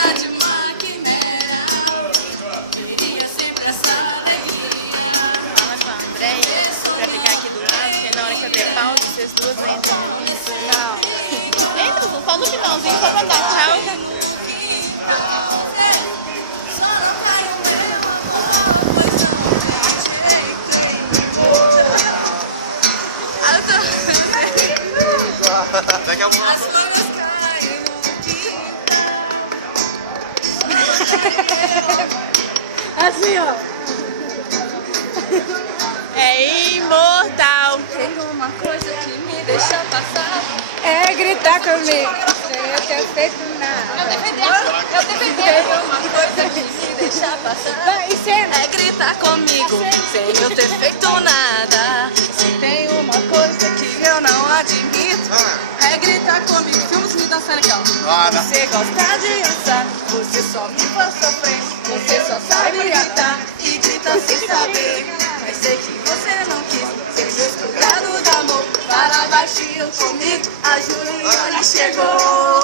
vida de maquiné. Queria sempre essa alegria. Fala com a Andréia pra ficar aqui do lado, porque na hora que eu der pause, vocês duas entram nisso. Não. Entra, só no finalzinho, só pra dar tchau. Daqui a pouco. As folhas caem no quintal. Assim, ó. É imortal. Tem uma coisa que me deixa passar. É gritar comigo. Sem eu ter feito nada. Eu tem uma coisa que me deixa passar. Vai, e cena. É gritar comigo sem eu ter feito nada. Se tem uma coisa que eu não admito, é gritar comigo. Filmes me dançando aqui, ó. Você gosta de dançar, você só me faz sofrer. Você só sabe gritar e grita sem saber. Mas sei que você não quis ser desculpado do amor. Para baixinho comigo, a Juliana chegou.